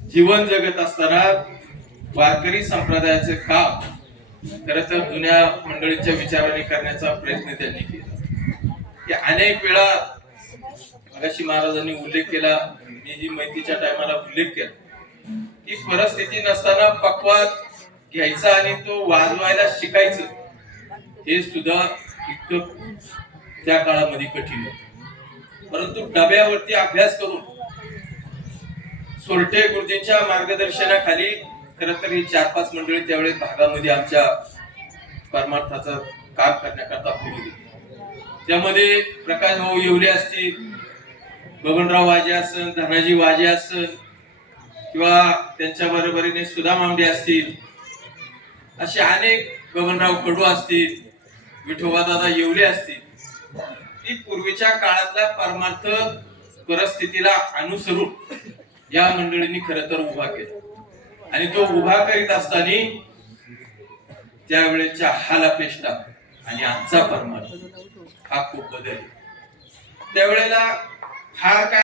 जीवन जगत असताना वारकरी संप्रदायाचे काम खरं तर जुन्या मंडळींच्या विचाराने करण्याचा प्रयत्न त्यांनी केला की अनेक वेळा मगाशी महाराजांनी उल्लेख केला, मी जी मैत्रीच्या टायमाला उल्लेख केला की परिस्थिती नसताना पक्वाद घ्यायचा आणि तो वाजवायला शिकायचं हे सुद्धा इतकं त्या काळामध्ये कठीण होतं। परंतु डब्यावरती अभ्यास करून सोरटे गुरुजींच्या मार्गदर्शनाखाली खरं तर ही 4-5 मंडळी त्यावेळेस भागामध्ये आमच्या परमार्थाचं काम करण्याकरता पुढे गेली। त्यामध्ये प्रकाश भाऊ येवले असतील, बबनराव वाजे असतील, धनाजी वाजे असतील किंवा त्यांच्या बरोबरीने सुधा मांडे असतील, असे अनेक, बबनराव कडू असतील, विठोबा दादा येवले असतील, ती पूर्वीच्या काळातल्या परमार्थ परिस्थितीला अनुसरून या मंडळींनी खरं तर उभा केला आणि तो उभा करीत असताना त्यावेळेच्या हालापेष्टा आणि आजचा परमार्थ हा खूप बदल। त्यावेळेला हा काय